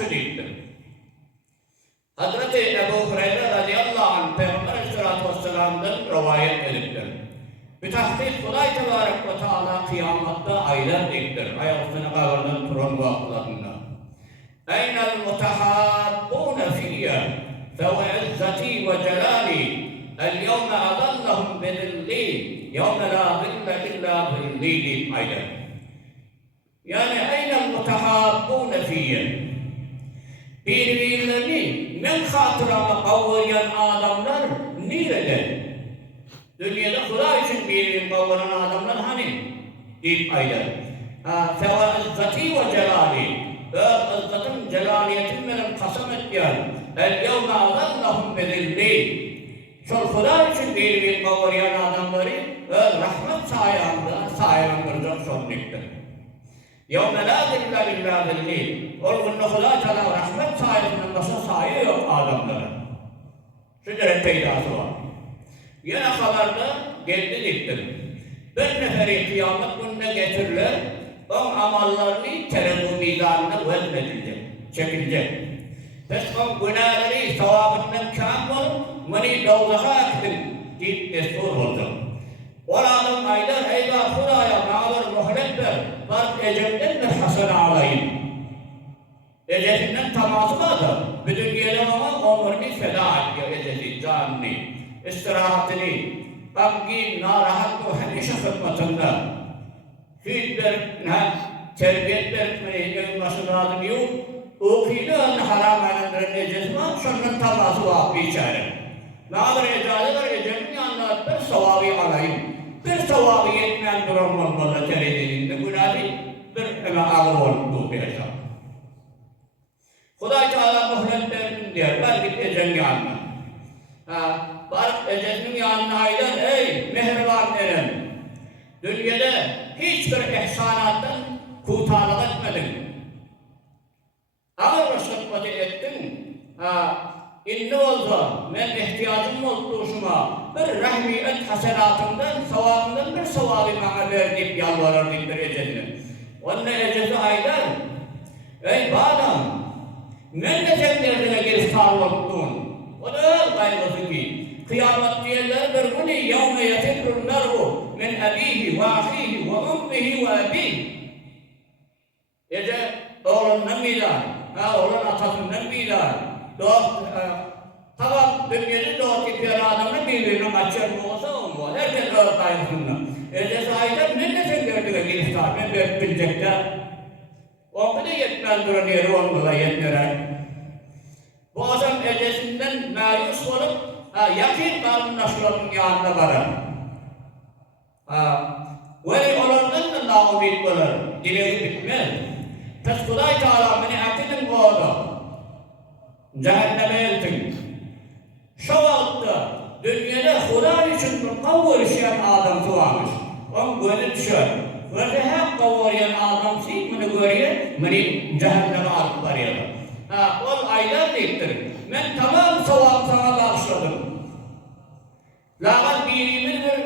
şu deyiptir. Hazreti Ebu Hureyre radıyallahu anh Peygamber aleyhissalatu vesselam'dan rivayet ediptir. Mütahkik Huday Tebarek ve Teala kıyamatta aylar deyiptir. Ayaküstüne kavurdan turun vakılarında. Eynel mutahabbune fiyye fev izzeti ve celali el yevme adallahum bedilli yevme la zille illa billi deyip aylar. Yani eynel mutahabbune fiyye birbirlerini men hatırama kavrayan adamlar nerede? Dünyada Huda için birbirini kavrayan adamlar hani? deyip aylar. Feva izzeti ve celali ve izzatın celaliyetin benim kasam ettiyen el yevme azallahum bedilli şol Huda için birbirini kavrayan adamları ve rahmet sayandıracak sonluktur. يَوْمَ لَا ذِلَّ إِلَّا ذِلِّهِ Orgunlu Huda Teala rahmet sayesinden başka sahi yok adamlara. Şu direkt peydası var. Yine haberde geldi diktir. Bir neferi kıyamet gününe getirirler, onun amallarını tereddü mizanına vazmedilecek, çekilecek. Pes onun günahları sevabından kâm olup, mani dovlaha akdim deyip destur olacak. Oradan aylar eyvah Huda'ya mağdur muhlet ver, var ecemden bir hasen alayım. Ecesinden taması vardır. Bütün gelen ama onları feda ediyor ecesi, canını, istirahatini, abgi, narahat bu hemşe hükmetinde. Hiç bir terbiyet vermeye başı lazım yok. Okuyla haram edenlerin ecesi var, şunun taması var bir çare. Mağdur ecazı var, ecemin yanına bir sevabı alayım. Bir sevabı yetmeyen durum olmalı tereddüdünde günahı bir ağır olduğu bir hesap. Huday Teala muhlet verdim diyor, ben git ecen yanına. Barık ecenin yanına aylar, ey mehriban eren. Dünyada hiçbir ihsanattan kutarlık etmedin. Ağır rüşvet ettin. İnne olsa, men ihtiyacım oldu şuma, bir rahmiyet hasenatından, sevabından bir sevabı bana ver deyip yalvarır deyip bir ecezine. Onun ecezi aylar, ey badam, men de sen derdine giriftar oldun. O da gayrısı ki, kıyamet diyenler bir günü yevme yetekrül mer'u min abihi ve ahihi ve ummihi ve abihi. Ece oğlundan milar, oğlun atasından milar. Tamam, dünyada doğru tipi adamla birbirine açar mı olsa olmaz. Herkes öyle kaygısında. Ecesi aydan ne sen gördüğüne giriştar, ben böyle bilecekler. Onu da yetmez duran yeri onunla yetmeren. Bu adam ecesinden mayus olup, yakın karın naşırının yanında varır. Ve olandan da naumit olur, dileri bitmez. Pes Huday Teala beni akidin bu adam. Cehenneme eltin. Şu vakitte dünyada Huda için bir kavuruşayan adam varmış. Onun gözü düşer. Ve hep kavurayan adam sik bunu görüyor, beni cehenneme alıp varıyor. O aylar deyiptir. Ben tamam sevap sana bağışladım. Lakin dinimizdir.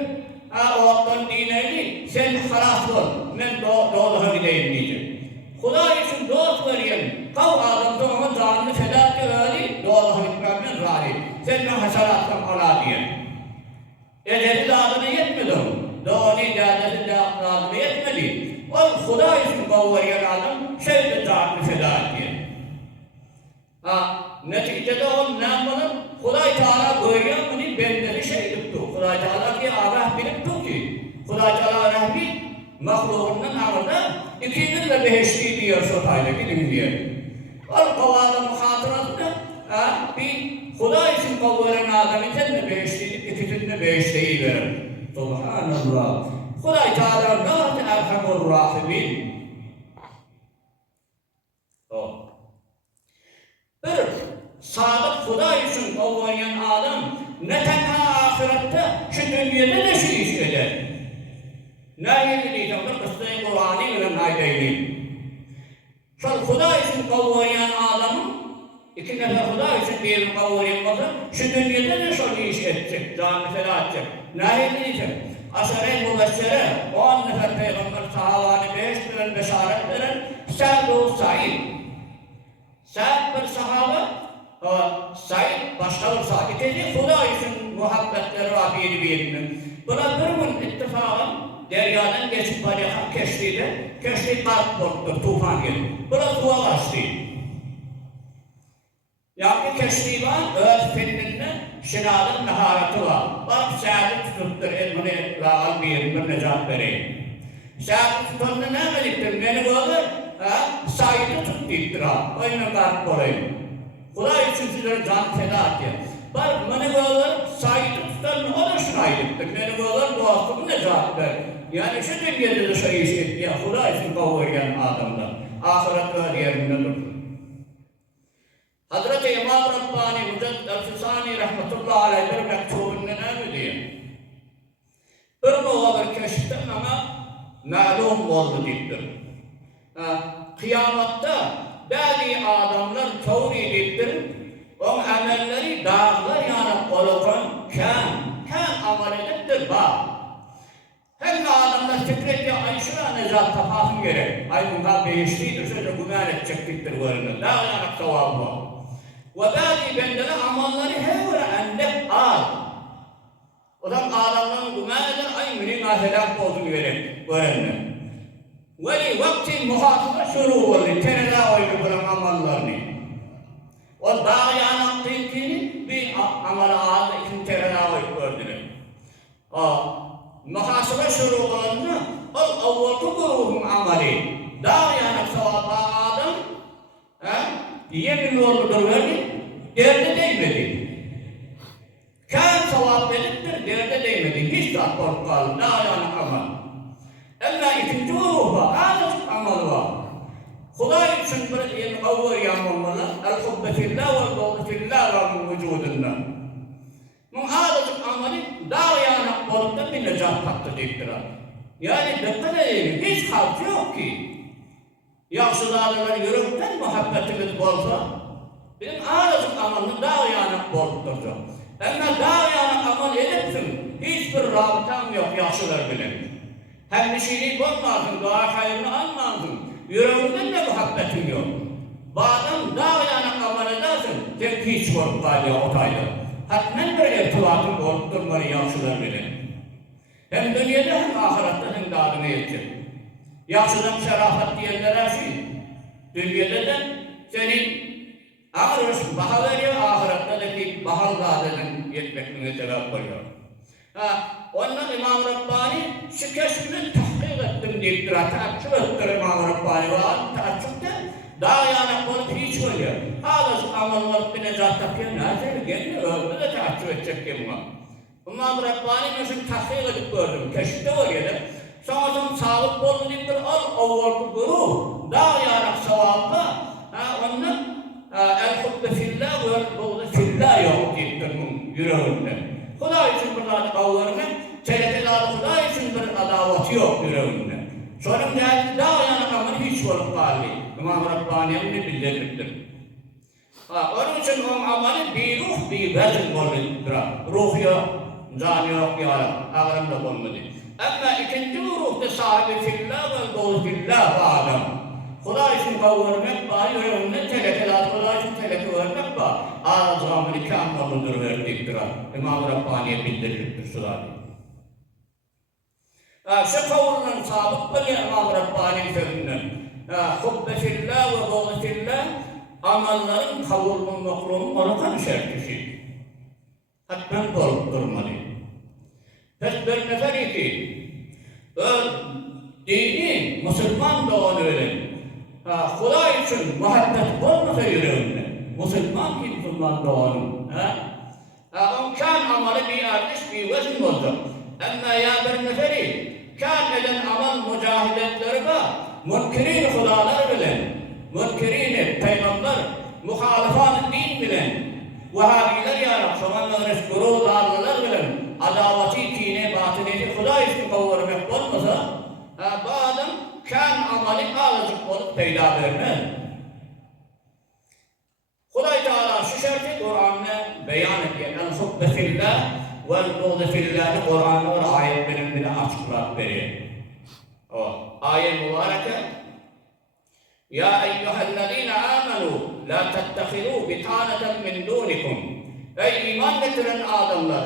O vaktin dinini sen halas ol. Ben doğduğuna gideyim diyeceğim. Huda için dost vereyim. Kav adamda ona canını feda ettireli, doğduğuna gitmemden râli. Sen ben haşerattan ala diye. Eceli dağını yetmedim. Doğru icadeti dağını yetmedi. O Huda için kavurayan adam şeyde canını feda ettireli. Neticede o ne yapalım? Huday Teala görüyor mu ni bendeki şey tuttu. Huday Teala ki ağah bilip tuttu. Huday Teala rahmi mahluğundan ağırda ikinizle beheşti diyor sotayla gidin diye. O kavada muhatırasında bir Huday için kavuran adam için de beheşti, ikisini beheştiyi verir. Subhanallah. Huday Teala gâd erhamur rahibin. Bir sadık Huda için kavrayan adam ne tenha ahirette şu dünyada ne şey iş eder. Ne diyeceğim de kıstayı Kur'an'ı ile naydeyim. Şu Huda için kavrayan adamın iki nefer Huda için bir kavrayanmazı şu dünyada ne şey iş edecek, canı feda edecek. Ne diyeceğim? Aşere-i mübeşşere 10 nefer peygamber sahavanı 5 veren beşaret veren Sa'd-ı Sa'id. Sa'd başka bir saat etecek, Huda için muhabbetleri var birbirine. Buna bir gün ittifakın deryadan geçip bacakın keşfiydi kalk borttur, tufan geldi. Buna tuğa açtı. Yani keşfi var, öz finninde şinadın meharatı var. Bak saati tututtur, ilmini lağal bir yerine necat vereyim. Saati tutundu ne mediktir, beni olur, sayıda tut deyiptir ha, oyunu kalk borayım. Kulay için sizlere can feda et. Bak beni olur, sayıda tutan o da şuna ayıptır. Beni olur, duasını necat ver. Yani şu dünyada da şey işit ya, Kulay için kavurgen adamlar. Ahiret öyle yerinde durur. Hazreti İmam Rabbani Müced El-Fisani rahmetullahi aleyh bir mektubunda ne diyor? Bir muğabır keşiften ama ma'lum oldu deyiptir. Kıyamatta bazı adamlar tavri deyiptir. Onun amelleri dağlar yani olukan kan amal ediptir bak. Hem de adamlar fikret ya ay şuna nezat tafahım gerek. Ay bunlar beğiştiydir şöyle güman edecek deyiptir bu arada. Dağ yanak sevabı var. وَبَعْدِ bendele amalları hevre endek al. O zaman adamların güman eden ay münin ahiret olduğunu verenler. Ve vakti muhasebe şuru oldu. Tenela oyunu bulan amallarını. O dağ yanaktığınkini bir amala aldı. İkin tenela oyunu gördüler. Muhasebe şuru olanını o avvaltı grubun amali. Dağ yanak sevabı adam yemin yoludur verdi, derde değmedi. Kâr sevap ediptir, derde değmedi. Hiç daha korkmalı, daha yani amal. Ama ikinci ruh var, ağzı amal var. Huday için bir yeni avvar yanmamalı. El-hubbe fillah ve el-buğdu fillah ve min vücudundan. Bunun ağzı amali daha yani korkta bir necat taktı deyiptir. Yani dikkat edin, hiç halk yok ki. Yaxşı dağlar yürürken muhabbetimiz bolsa, bizim ağzı amalını dağ yanık bolutturacak. Ama dağ yanık amal edipsin, hiçbir rabıtam yok yaxşılar bilen. Hem dişilik olmazsın, dua hayırını almazsın, yüreğinden de muhabbetin yok. Bazen dağ yanık amal edersin, tek hiç korkmayla otayla. Hatmen bir irtibatın bolutturmalı yaxşılar bilen. Hem dünyada hem ahirette hem dağını edecek. Yaxşıdan şerafat diyenlere şey, dünyada da senin ağrısın, baha veriyor, ahirette de ki bahal dağının yetmekliğine sebep koyuyor. Ondan İmam Rabbani şu keşfini tahkik ettim deyip durar, taaccüp ettir İmam Rabbani var, taaccüpte dağ yanak olup hiç oluyor. Ağzı amal olup bir necat takıyor, nerede gelmiyor, öldü de taaccüp edecek ki buna. İmam Rabbani'nin şu tahkik edip gördüm, keşifte oluyor da. Sonradan sağlık boldu deyiptir, avvalkı gruh, dağ yarak sevabı, ondan el-hubbe fillah ve el-buğdu fillah yok deyiptir bunun yüreğinde. Huda için bir avvarını, teletelâda Huda için bir adavatı yok yüreğinde. Sonra geldi dağ yanak amını hiç olup kaldı. İmam Rabbani'nin bildirmiştir. Onun için onun amali bir ruh, bir bezin boldu deyiptir. Ruh yok, can yok yarak, ağrımda bolmadı. Ama ikinci ruhta sahibi fillah ve buğdu fillah bu adam. Huda için kavurmak var, yüreğinde teletelat, Huda için telete vermek var. Ağzı kammalıdır verdiktir. İmam Rabbani'ye bildiriliptir suları. Şu kavurların sabık böyle İmam Rabbani'nin sözünden. Hubbe fillah ve buğdu fillah amalların kavurunun makrunun orakan şertisi. Hatmen olup durmalı. Pes bir nefer iki, dini, Müslüman da onu öyle. Huda için muhabbet olmasa yüreğinde. Müslüman ki Müslüman da onu. Kan amalı bir artış, bir vezin olacak. Ama ya bir neferi, kan eden amal mücahidetleri var. Münkirin hudalar bilen, münkirin peygamber, muhalifan din bilen, Vahhabiler yarak, soğanlar eskuru, darlılar bilen, adavati, kine, batıneti, Huda için kavurmak olmasa, bu adam kan amali ağızcık olup peyda vermez. Huda-i Teala şu şerti Kur'an'ı beyan ediyor. El-hubbe fillah vel-buğdu fillah'ı Kur'an'ı ve ayetlerin bile açıklayıp veriyor. O ayet mübareke Ya eyyühellezine amenu la tettehidu bitaneten min dunikum Ey iman getiren adamlar!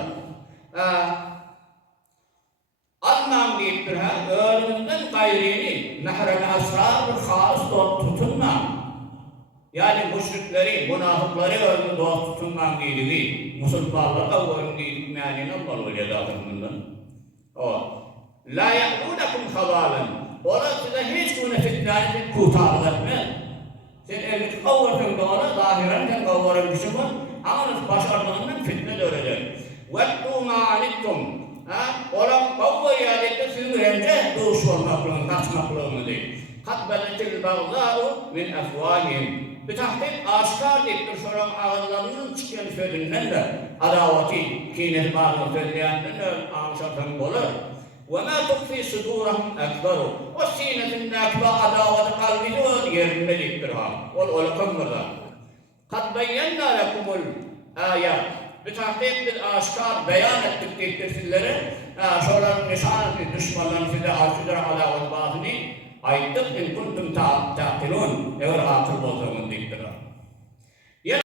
Alman deyiptir ha, ölümünden gayrini, mehrem-i asrar-ı halis dost tutunma. Yani müşrikleri, münafıkları ölümü dost tutunma deyildi. Musulmanlar da o ölüm deyildi, mealini Allah öyle dağıtımından. O. La ya'lunakum khabalen. Ola size hiç güne fitnani kurtarlık etmez. Sen elbette kavurtun da ona, zahiren sen kavurun düşünün, ama başardığından fitne dörecek. وَاتُّوا مَا عَنِتُّمْ Olam kavga iadette sizin önce doğuş olmaklığını, kaçmaklığını değil. قَدْ بَلَتِ الْبَغْضَاءُ مِنْ أَفْوَاهِمْ Bitahkik aşikar deyiptir soran ağızlarının çıkan sözünden de adavati, kineti bağlı söyleyenden de anşatan olur. وَمَا تُخْفِي صُدُورَهُمْ أَكْبَرُ O sinetinde akba adavati kalbini o yerinde deyiptir ha. Ol kımmırda. قَدْ بَيَّنَّا لَكُمُ الْآيَاتِ Bitahkik bir aşikar beyan ettik deyiptir sizlere. Şoların nişanı, düşmanların size arşıdır adavat bazını ayettik in kuntum